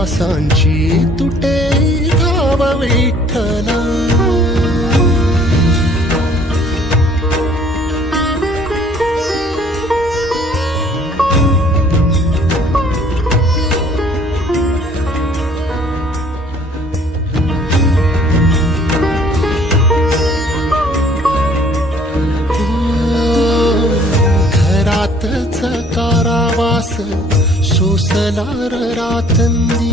विश्वासांची तुटे धाव विठ्ठला घरातच कारावास सोसलार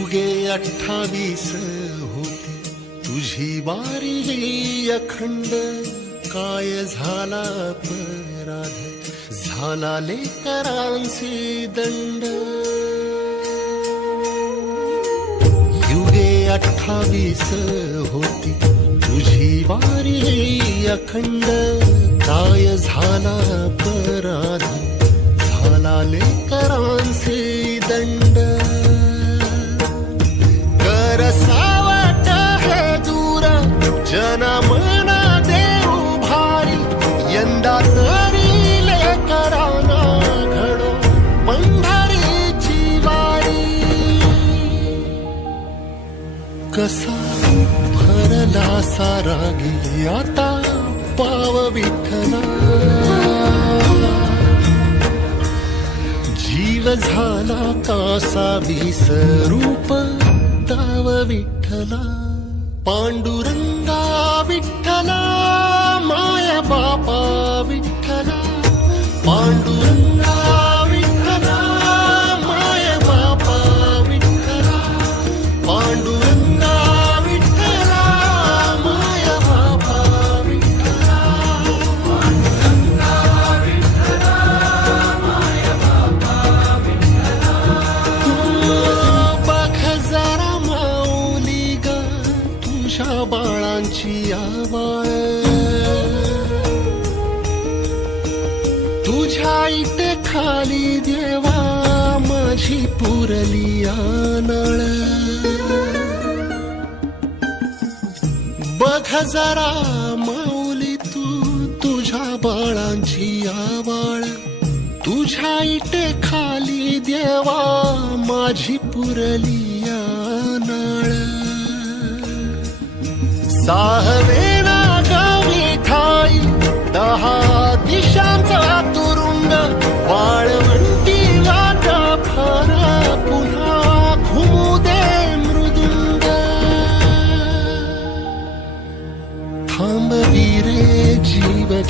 युगे अठ्ठावीस होते. तुझी बारी अखंड काय झाला पराध झाला लेकरांचे दंड. युगे अठ्ठावीस होती. तुझी वारी अखंड काय झाला पर जनमना देऊ भारी यंदा तरी लेकराना घडो पंढरीची वारी. कसा भरला सारा गेली आता पाव विठला जीव झाला कासा विसरूप ताव विठ्ठला. पांडुरंगा विठ्ठला माया बापा विठ्ठला पांडुरंगा तुझ्या इथे खाली देवा माझी पुरली आनळ. बघ जरा माऊली तू तुझ्या बाळांची आवाळ. तुझ्या इटे खाली देवा माझी पुरली आनळ. साहवेना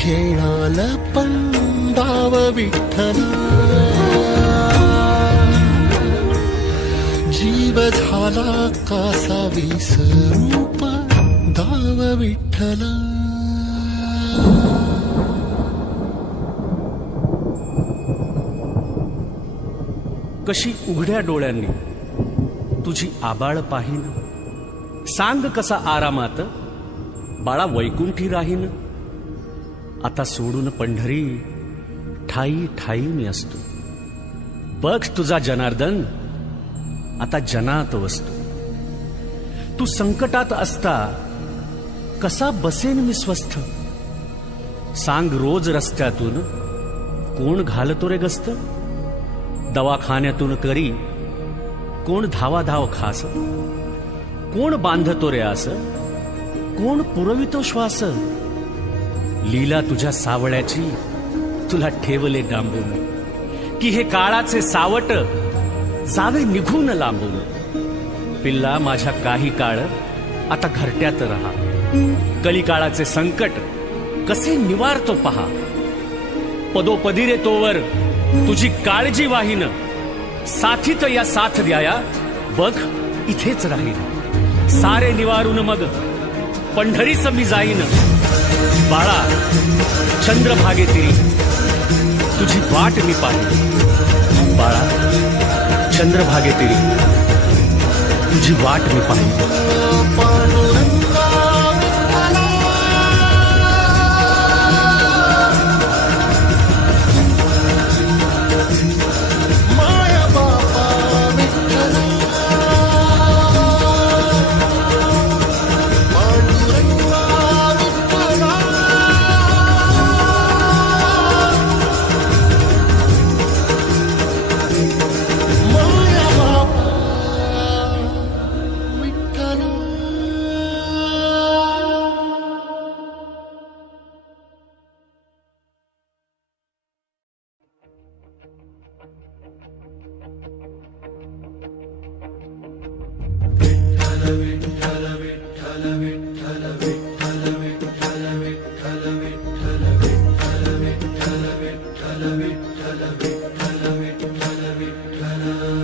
खेळाल पंडाव धाव विठ्ठला जीव झाला कासा विसरूप धाव विठ्ठला कशी उघड्या डोळ्यांनी तुझी आबाळ पाहीन? सांग कसा आरामात? बाळा वैकुंठी राहीन? आता सोडून पंढरी ठाई ठाई मी असतो. बघ तुझा जनार्दन आता जनात वसतो. तू संकटात असता कसा बसेन मी स्वस्थ? सांग रोज रस्त्यातून कोण घालतो रे गस्त? दवाखान्यातून करी कोण धावा धाव खास? कोण बांधतो रे आस? कोण पुरवितो श्वास? लीला तुझ्या सावळ्याची? तुला ठेवले डांबून. की हे काळाचे सावट जावे निघून लांबून. पिल्ला माझ्या काही काळ आता घरट्यात राहा. कलिकाळाचे संकट कसे निवारतो पहा. पदोपदी रे तोवर तुझी काळजी वाहिन. साथीत या साथ द्याया. बघ इथेच राहीन. सारे निवारून मग पंढरीस मी जाईन. बाळा चंद्रभागे तिरी तुझी वाट मी पाहिन. बाळा चंद्रभागे तिरी तुझी वाट मी पाहिन.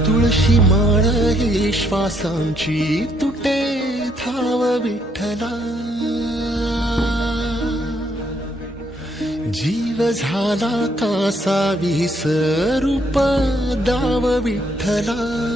तुळशी माळ ही श्वासांची तुटे थाव विठ्ठला. जीव झाला कासा विसरूप दाव विठ्ठला.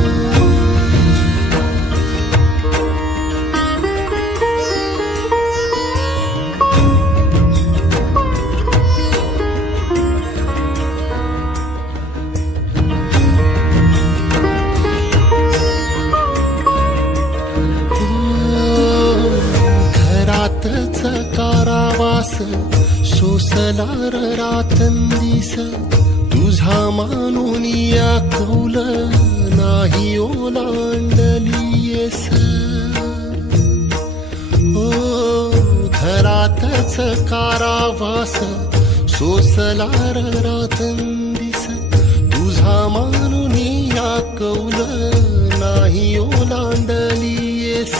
या कौल नाही ओलांडलीयस ओ घरातच कारावास सोसलार रातंदीस तुझा मानून या कौल नाही ओलांडली येस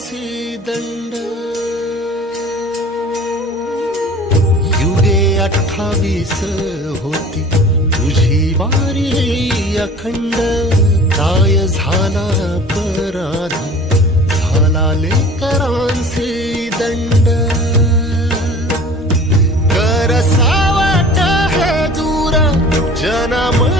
लेकरांचे दंड। युगे अठ्ठावीस होती तुझी वारी अखंड काय झाला पराध झाला लेकरांचे दंड। करसावट हे दूर जनमना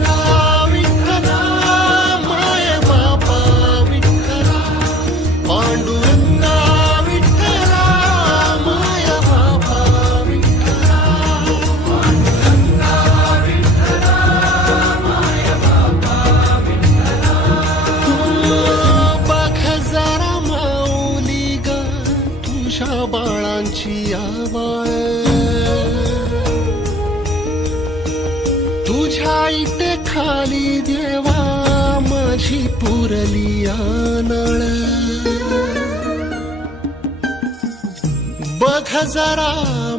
बघ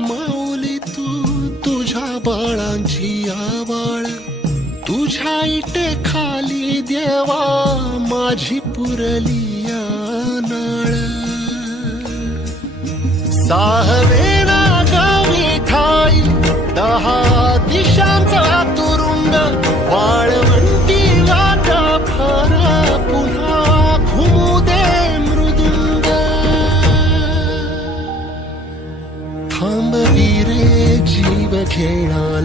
माऊली तू तुझ्या बाळांची आवाळ. तुझ्या इटे खाली देवा माझी पुरली नाळ साहवेना गावी ठाई दहा दिशांचा तुरुंग वाळव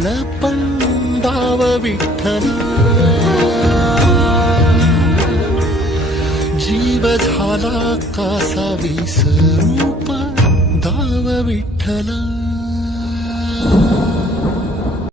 पंडाव विठ्ठला जीव कासा विसरूप दाव विठ्ठला